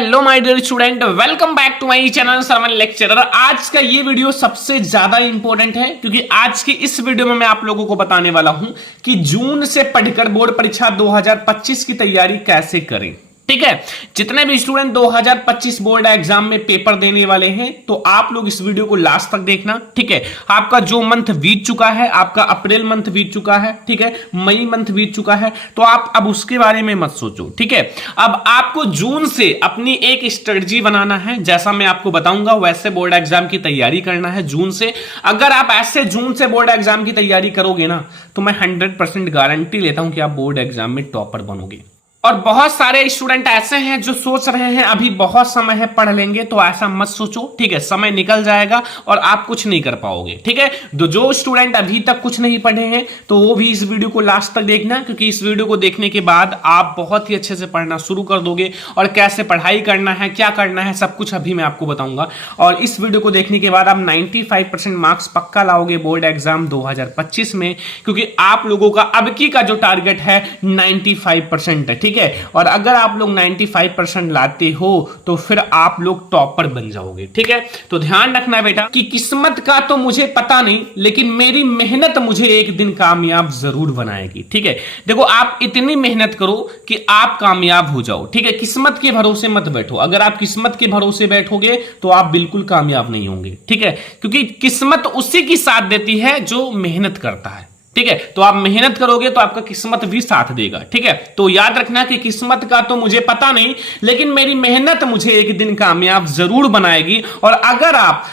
Hello my dear student, welcome back to my channel Sarvan lecturer. आज का ये video सबसे ज्यादा इंपॉर्टेंट है क्योंकि आज की इस वीडियो में मैं आप लोगों को बताने वाला हूं कि जून से पढ़कर बोर्ड परीक्षा 2025 की तैयारी कैसे करें। ठीक है, जितने भी स्टूडेंट 2025 बोर्ड एग्जाम में पेपर देने वाले हैं तो आप लोग इस वीडियो को लास्ट तक देखना। ठीक है, आपका जो मंथ बीत चुका है, आपका अप्रैल मंथ बीत चुका है, ठीक है, मई मंथ बीत चुका है, तो आप अब उसके बारे में मत सोचो। ठीक है, अब आपको जून से अपनी एक स्ट्रेटजी बनाना है, जैसा मैं आपको बताऊंगा वैसे बोर्ड एग्जाम की तैयारी करना है जून से। अगर आप ऐसे जून से बोर्ड एग्जाम की तैयारी करोगे ना तो मैं 100% गारंटी लेता हूं कि आप बोर्ड एग्जाम में टॉपर बनोगे। और बहुत सारे स्टूडेंट ऐसे हैं जो सोच रहे हैं अभी बहुत समय है, पढ़ लेंगे, तो ऐसा मत सोचो। ठीक है, समय निकल जाएगा और आप कुछ नहीं कर पाओगे। ठीक है, तो जो स्टूडेंट अभी तक कुछ नहीं पढ़े हैं तो वो भी इस वीडियो को लास्ट तक देखना, क्योंकि इस वीडियो को देखने के बाद आप बहुत ही अच्छे से पढ़ना शुरू कर दोगे और कैसे पढ़ाई करना है, क्या करना है, सब कुछ अभी मैं आपको बताऊंगा। और इस वीडियो को देखने के बाद आप 95% मार्क्स पक्का लाओगे बोर्ड एग्जाम 2025 में, क्योंकि आप लोगों का अब की का जो टारगेट है 95% है। ठीक है, और अगर आप लोग 95% लाते हो तो फिर आप लोग टॉपर बन जाओगे। ठीक है, तो ध्यान रखना बेटा कि किस्मत का तो मुझे पता नहीं, लेकिन मेरी मेहनत मुझे एक दिन कामयाब जरूर बनाएगी। ठीक है, देखो आप इतनी मेहनत करो कि आप कामयाब हो जाओ। ठीक है, किस्मत के भरोसे मत बैठो। अगर आप किस्मत के भरोसे बैठोगे तो आप बिल्कुल कामयाब नहीं होंगे। ठीक है, क्योंकि किस्मत उसी की साथ देती है जो मेहनत करता है। ठीक है, तो आप मेहनत करोगे तो आपका किस्मत भी साथ देगा। ठीक है, तो याद रखना कि किस्मत का तो मुझे पता नहीं, लेकिन मेरी मेहनत मुझे एक दिन कामयाब जरूर बनाएगी। और अगर आप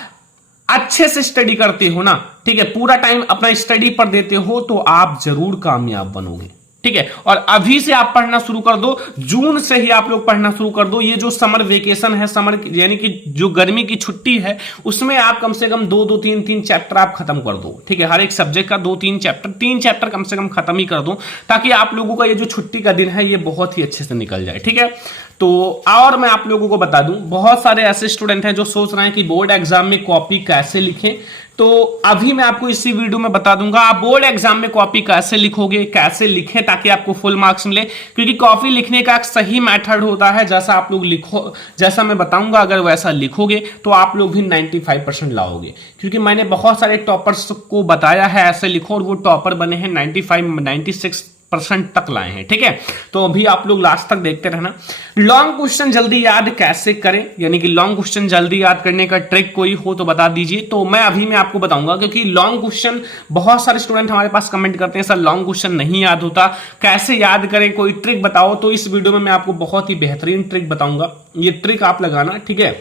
अच्छे से स्टडी करते हो ना, ठीक है, पूरा टाइम अपना स्टडी पर देते हो तो आप जरूर कामयाब बनोगे। ठीक है, और अभी से आप पढ़ना शुरू कर दो, जून से ही आप लोग पढ़ना शुरू कर दो। ये जो समर वेकेशन है, समर यानी कि जो गर्मी की छुट्टी है, उसमें आप कम से कम दो तीन चैप्टर आप खत्म कर दो। ठीक है, हर एक सब्जेक्ट का 2-3 चैप्टर, 3 चैप्टर कम से कम खत्म ही कर दो, ताकि आप लोगों का ये जो छुट्टी का दिन है ये बहुत ही अच्छे से निकल जाए। ठीक है, तो और मैं आप लोगों को बता दूं, बहुत सारे ऐसे स्टूडेंट हैं जो सोच रहे हैं कि बोर्ड एग्जाम में कॉपी कैसे लिखें, तो अभी मैं आपको इसी वीडियो में बता दूंगा आप बोर्ड एग्जाम में कॉपी कैसे लिखोगे, कैसे लिखें ताकि आपको फुल मार्क्स मिले। क्योंकि कॉपी लिखने का एक सही मेथड होता है, जैसा आप लोग लिखो, जैसा मैं बताऊंगा, अगर वैसा लिखोगे तो आप लोग भी 95% लाओगे। क्योंकि मैंने बहुत सारे टॉपर्स को बताया है ऐसे लिखो, और वो टॉपर बने हैं, 95-96% तक लाए हैं। ठीक है, तो अभी आप लोग लास्ट तक देखते रहना। लॉन्ग क्वेश्चन जल्दी याद कैसे करें, यानी कि लॉन्ग क्वेश्चन जल्दी याद करने का ट्रिक कोई हो तो बता दीजिए। तो मैं आपको बताऊंगा, क्योंकि लॉन्ग क्वेश्चन बहुत सारे स्टूडेंट हमारे पास कमेंट करते हैं सर लॉन्ग क्वेश्चन नहीं याद होता, कैसे याद करें, कोई ट्रिक बताओ। तो इस वीडियो में मैं आपको बहुत ही बेहतरीन ट्रिक बताऊंगा, ये ट्रिक आप लगाना। ठीक है,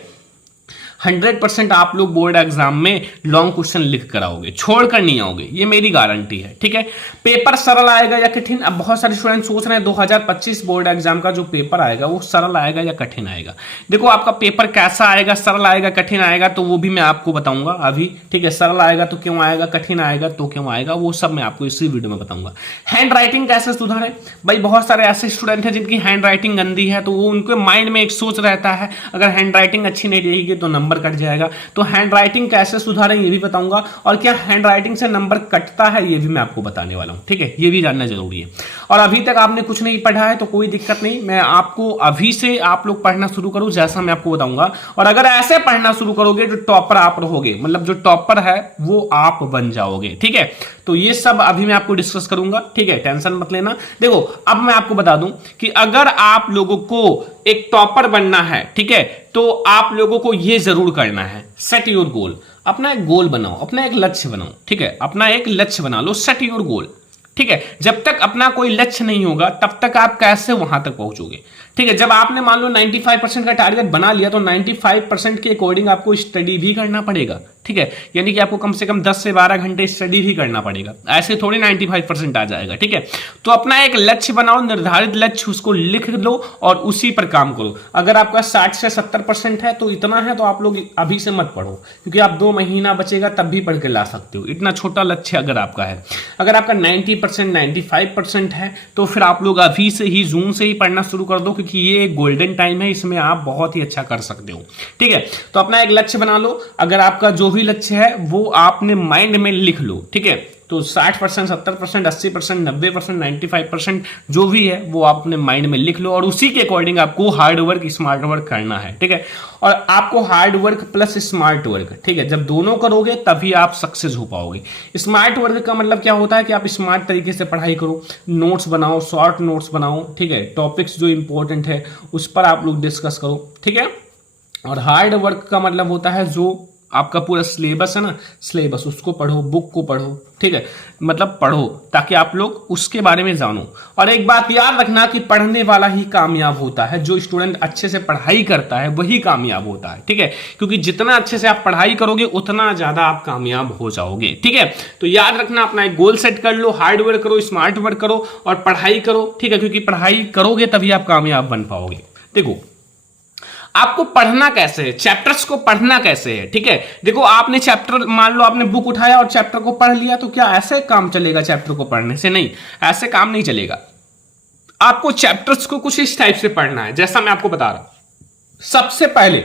100% आप लोग बोर्ड एग्जाम में लॉन्ग क्वेश्चन लिख कर आओगे, छोड़कर नहीं आओगे, ये मेरी गारंटी है। ठीक है, पेपर सरल आएगा या कठिन, अब बहुत सारे स्टूडेंट सोच रहे हैं 2025 बोर्ड एग्जाम का जो पेपर आएगा वो सरल आएगा या कठिन आएगा। देखो आपका पेपर कैसा आएगा, सरल आएगा कठिन आएगा, तो वो भी मैं आपको बताऊंगा अभी। ठीक है, सरल आएगा तो क्यों आएगा, कठिन आएगा तो क्यों आएगा, वो सब मैं आपको इसी वीडियो में बताऊंगा। हैंड राइटिंग कैसे सुधारें, भाई बहुत सारे ऐसे स्टूडेंट हैं जिनकी हैंड राइटिंग गंदी है, तो वो उनके माइंड में एक सोच रहता है अगर हैंड राइटिंग अच्छी नहीं रहेगी तो नंबर कट जाएगा। तो हैंड राइटिंग कैसे सुधारें ये भी बताऊंगा, और क्या हैंड राइटिंग से नंबर कटता है ये भी मैं आपको बताने वाला हूं। ठीक है, ये भी जानना जरूरी है। और अभी तक आपने कुछ नहीं पढ़ा है तो कोई दिक्कत नहीं, मैं आपको अभी से आप लोग पढ़ना शुरू करो जैसा मैं आपको बताऊंगा। और अगर ऐसे पढ़ना शुरू करोगे जो टॉपर आप रहोगे, मतलब जो टॉपर है वो आप बन जाओगे। ठीक है, तो ये सब अभी मैं आपको डिस्कस करूंगा। ठीक है, टेंशन मत लेना। देखो अब मैं आपको बता दूं कि अगर आप लोगों को एक टॉपर बनना है, ठीक है, तो आप लोगों को ये जरूर करना है, सेट योर गोल। अपना एक गोल बनाओ, अपना एक लक्ष्य बनाओ। ठीक है, अपना एक लक्ष्य बना लो, सेट योर गोल। ठीक है, जब तक अपना कोई लक्ष्य नहीं होगा तब तक आप कैसे वहां तक पहुंचोगे। ठीक है, जब आपने मान लो 95% का टारगेट बना लिया तो 95% के अकॉर्डिंग आपको स्टडी भी करना पड़ेगा। ठीक है, यानी कि आपको कम से कम 10 से 12 घंटे स्टडी भी करना पड़ेगा, ऐसे थोड़ी 95% आ जाएगा। ठीक है, तो अपना एक लक्ष्य बनाओ, निर्धारित लक्ष्य, उसको लिख लो और उसी पर काम करो। अगर आपका 60 से 70% है तो इतना है तो आप लोग अभी से मत पढ़ो, क्योंकि आप 2 महीना बचेगा तब भी पढ़ के ला सकते हो, इतना छोटा लक्ष्य अगर आपका है। अगर आपका 90% 95% है तो फिर आप लोग अभी से ही जून से ही पढ़ना शुरू कर दो, क्योंकि ये एक गोल्डन टाइम है, इसमें आप बहुत ही अच्छा कर सकते हो। ठीक है, तो अपना एक लक्ष्य बना लो। अगर आपका जो भी लक्ष्य है वो आपने माइंड में लिख लो। ठीक है, तो 60%, 70%, 80%, 90%, 95% जो भी है वो आप अपने माइंड में लिख लो और उसी के अकॉर्डिंग आपको हार्ड वर्क स्मार्ट वर्क करना है, ठीक है। और आपको hard work plus smart work, ठीक है, जब दोनों करोगे तभी आप सक्सेस हो पाओगे। स्मार्ट वर्क का मतलब क्या होता है कि आप स्मार्ट तरीके से पढ़ाई करो, नोट्स बनाओ, शॉर्ट नोट्स बनाओ, ठीक है, टॉपिक्स जो इंपॉर्टेंट है उस पर आप लोग डिस्कस करो, ठीक है। और हार्ड वर्क का मतलब होता है जो आपका पूरा सिलेबस है ना, सिलेबस उसको पढ़ो, बुक को पढ़ो, ठीक है, मतलब पढ़ो ताकि आप लोग उसके बारे में जानो। और एक बात याद रखना कि पढ़ने वाला ही कामयाब होता है, जो स्टूडेंट अच्छे से पढ़ाई करता है वही कामयाब होता है, ठीक है, क्योंकि जितना अच्छे से आप पढ़ाई करोगे उतना ज्यादा आप कामयाब हो जाओगे, ठीक है। तो याद रखना, अपना एक गोल सेट कर लो, हार्ड वर्क करो, स्मार्ट वर्क करो और पढ़ाई करो, ठीक है, क्योंकि पढ़ाई करोगे तभी आप कामयाब बन पाओगे। देखो आपको पढ़ना कैसे है, चैप्टर्स को पढ़ना कैसे है, ठीक है। देखो आपने चैप्टर, मान लो आपने बुक उठाया और चैप्टर को पढ़ लिया, तो क्या ऐसे काम चलेगा चैप्टर को पढ़ने से? नहीं, ऐसे काम नहीं चलेगा। आपको चैप्टर्स को कुछ इस टाइप से पढ़ना है, जैसा मैं आपको बता रहा हूं। सबसे पहले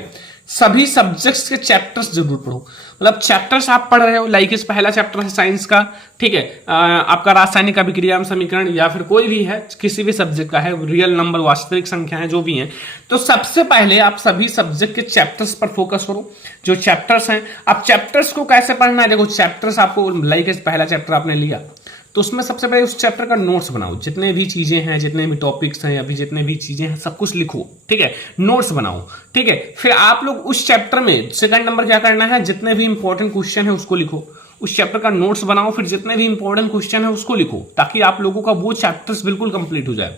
सभी सब्जेक्ट्स के चैप्टर्स जरूर पढ़ो, मतलब चैप्टर्स आप पढ़ रहे हो, लाइक इस पहला चैप्टर है साइंस का, ठीक है, आपका रासायनिक अभिक्रिया समीकरण या फिर कोई भी है, किसी भी सब्जेक्ट का है, रियल नंबर, वास्तविक संख्याएं जो भी हैं, तो सबसे पहले आप सभी सब्जेक्ट के चैप्टर्स पर फोकस करो, जो चैप्टर्स हैं। अब चैप्टर्स को कैसे पढ़ना है, देखो चैप्टर्स आपको, लाइक इस पहला चैप्टर आपने लिया तो उसमें सबसे पहले उस चैप्टर का नोट्स बनाओ, जितने भी चीजें हैं, जितने भी टॉपिक्स हैं, अभी जितने भी चीजें हैं सब कुछ लिखो, ठीक है, नोट्स बनाओ, ठीक है। फिर आप लोग उस चैप्टर में सेकंड नंबर क्या करना है, जितने भी इंपॉर्टेंट क्वेश्चन है उसको लिखो, उस चैप्टर का नोट्स बनाओ, फिर जितने भी इंपॉर्टेंट क्वेश्चन है उसको लिखो, ताकि आप लोगों का वो चैप्टर्स बिल्कुल कंप्लीट हो जाए।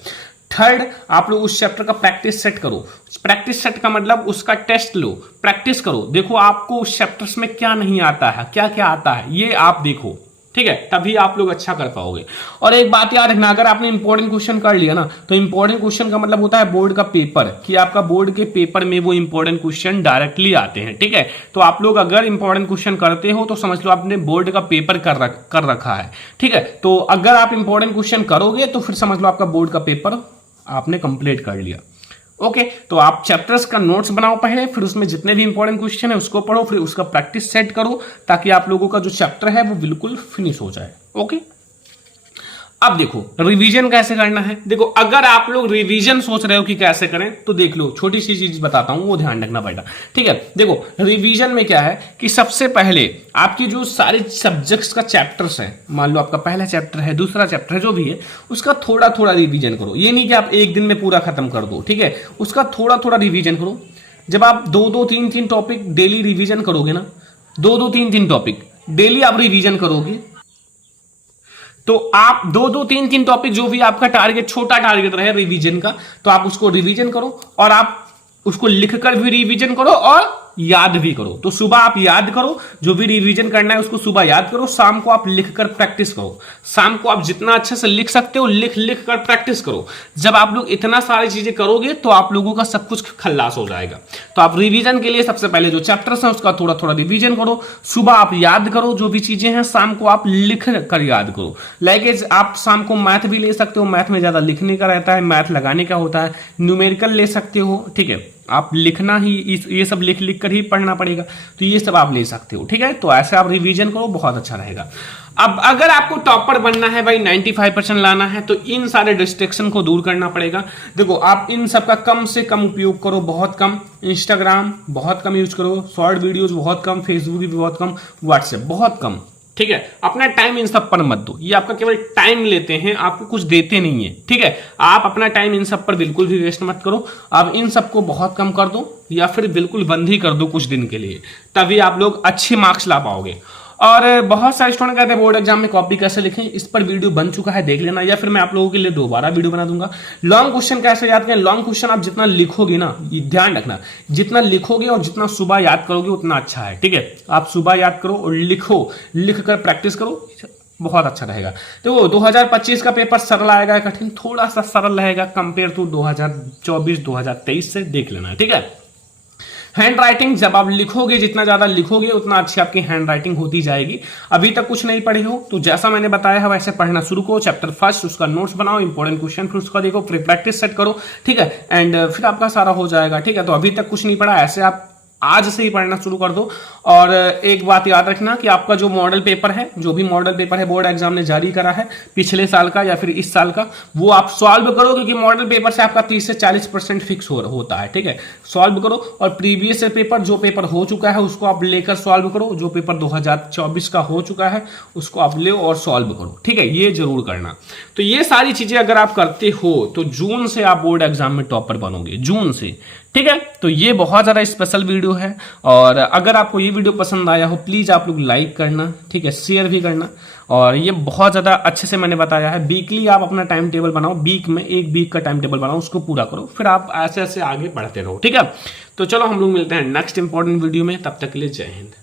थर्ड, आप लोग उस चैप्टर का प्रैक्टिस सेट करो। प्रैक्टिस सेट का मतलब उसका टेस्ट लो, प्रैक्टिस करो, देखो आपको उस चैप्टर्स में क्या नहीं आता है, क्या क्या आता है, ये आप देखो, ठीक है, तभी आप लोग अच्छा कर पाओगे। और एक बात याद रखना, अगर आपने इंपॉर्टेंट क्वेश्चन कर लिया ना, तो इंपॉर्टेंट क्वेश्चन का मतलब होता है बोर्ड का पेपर, कि आपका बोर्ड के पेपर में वो इंपॉर्टेंट क्वेश्चन डायरेक्टली आते हैं, ठीक है। तो आप लोग अगर इंपॉर्टेंट क्वेश्चन करते हो तो समझ लो आपने बोर्ड का पेपर कर रखा है, ठीक है। तो अगर आप इंपॉर्टेंट क्वेश्चन करोगे तो फिर समझ लो आपका बोर्ड का पेपर आपने कंप्लीट कर लिया। ओके, तो आप चैप्टर्स का नोट्स बनाओ पहले, फिर उसमें जितने भी इंपॉर्टेंट क्वेश्चन है उसको पढ़ो, फिर उसका प्रैक्टिस सेट करो, ताकि आप लोगों का जो चैप्टर है वो बिल्कुल फिनिश हो जाए। ओके, अब देखो रिवीजन कैसे करना है। देखो अगर आप लोग रिवीजन सोच रहे हो कि कैसे करें, तो देख लो, छोटी सी चीज बताता हूं, वो ध्यान रखना पड़ेगा, ठीक है। देखो रिवीजन में क्या है कि सबसे पहले आपकी जो सारे सब्जेक्ट्स का चैप्टर्स है, मान लो आपका पहला चैप्टर है, दूसरा चैप्टर है, जो भी है, उसका थोड़ा थोड़ा रिवीजन करो। ये नहीं कि आप एक दिन में पूरा खत्म कर दो, ठीक है, उसका थोड़ा थोड़ा रिवीजन करो। जब आप 2-2, 3-3 टॉपिक डेली रिवीजन करोगे ना, 2-2, 3-3 टॉपिक डेली आप रिवीजन करोगे, तो आप 2-2, 3-3 टॉपिक, जो भी आपका टारगेट, छोटा टारगेट रहे रिवीजन का, तो आप उसको रिवीजन करो और आप उसको लिखकर भी रिवीजन करो और याद भी करो। तो सुबह आप याद करो, जो भी रिवीजन करना है उसको सुबह याद करो, शाम को आप लिखकर प्रैक्टिस करो। शाम को आप जितना अच्छे से लिख सकते हो लिख कर प्रैक्टिस करो। जब आप लोग इतना सारी चीजें करोगे तो आप लोगों का सब कुछ खल्लास हो जाएगा। तो आप रिवीजन के लिए सबसे पहले जो चैप्टर्स हैं उसका थोड़ा थोड़ा रिवीजन करो, सुबह आप याद करो जो भी चीजें हैं, शाम को आप लिख कर याद करो। लाइक आप शाम को मैथ भी ले सकते हो, मैथ में ज्यादा लिखने का रहता है, मैथ लगाने का होता है। न्यूमेरिकल ले सकते हो, ठीक है, आप लिखना ही, ये सब लिख कर ही पढ़ना पड़ेगा, तो ये सब आप ले सकते हो, ठीक है। तो ऐसे आप रिवीजन करो, बहुत अच्छा रहेगा। अब अगर आपको टॉपर बनना है भाई, 95% लाना है, तो इन सारे डिस्ट्रैक्शन को दूर करना पड़ेगा। देखो आप इन सब का कम से कम उपयोग करो, बहुत कम। इंस्टाग्राम बहुत कम यूज करो, शॉर्ट वीडियोस बहुत कम, फेसबुक भी बहुत कम, व्हाट्सएप बहुत कम, ठीक है। अपना टाइम इन सब पर मत दो, ये आपका केवल टाइम लेते हैं, आपको कुछ देते नहीं है, ठीक है। आप अपना टाइम इन सब पर बिल्कुल भी वेस्ट मत करो। आप इन सब को बहुत कम कर दो या फिर बिल्कुल बंद ही कर दो कुछ दिन के लिए, तभी आप लोग अच्छे मार्क्स ला पाओगे। और बहुत सारे स्टूडेंट कहते हैं बोर्ड एग्जाम में कॉपी कैसे लिखें, इस पर वीडियो बन चुका है, देख लेना, या फिर मैं आप लोगों के लिए दोबारा वीडियो बना दूंगा। लॉन्ग क्वेश्चन कैसे याद करें, लॉन्ग क्वेश्चन आप जितना लिखोगे ना, ध्यान रखना, जितना लिखोगे और जितना सुबह याद करोगे उतना अच्छा है, ठीक है। आप सुबह याद करो और लिखो, लिख कर प्रैक्टिस करो, बहुत अच्छा रहेगा। तो 2025 का पेपर सरल आएगा, कठिन थोड़ा सा सरल रहेगा कंपेयर टू 2024, 2023 से, देख लेना, ठीक है। हैंड राइटिंग, जब आप लिखोगे, जितना ज्यादा लिखोगे उतना अच्छी आपकी हैंड राइटिंग होती जाएगी। अभी तक कुछ नहीं पढ़े हो तो जैसा मैंने बताया है वैसे पढ़ना शुरू करो। चैप्टर फर्स्ट उसका नोट्स बनाओ, इंपॉर्टेंट क्वेश्चन फिर उसका देखो, फिर प्रैक्टिस सेट करो, ठीक है, एंड फिर आपका सारा हो जाएगा, ठीक है। तो अभी तक कुछ नहीं पढ़ा, ऐसे आप आज से ही पढ़ना शुरू कर दो। और एक बात याद रखना कि आपका जो मॉडल पेपर है, जो भी मॉडल पेपर है बोर्ड एग्जाम ने जारी करा है पिछले साल का या फिर इस साल का, वो आप सॉल्व करो, क्योंकि मॉडल पेपर से आपका 30 से 40% फिक्स होता है। ठीक है, सॉल्व करो। और प्रीवियस पेपर, जो पेपर हो चुका है उसको आप लेकर सॉल्व करो, जो पेपर 2024 का हो चुका है उसको आप ले और सॉल्व करो। ठीक है, ये जरूर करना। तो ये सारी चीजें अगर आप करते हो तो जून से आप बोर्ड एग्जाम में टॉपर बनोगे, जून से। ठीक है, तो ये बहुत ज़्यादा स्पेशल वीडियो है। और अगर आपको ये वीडियो पसंद आया हो प्लीज़ आप लोग लाइक करना, ठीक है, शेयर भी करना। और ये बहुत ज़्यादा अच्छे से मैंने बताया है। वीकली आप अपना टाइम टेबल बनाओ, वीक में 1 वीक का टाइम टेबल बनाओ, उसको पूरा करो, फिर आप ऐसे ऐसे आगे बढ़ते रहो। ठीक है, तो चलो हम लोग मिलते हैं नेक्स्ट इंपॉर्टेंट वीडियो में, तब तक के लिए जय हिंद।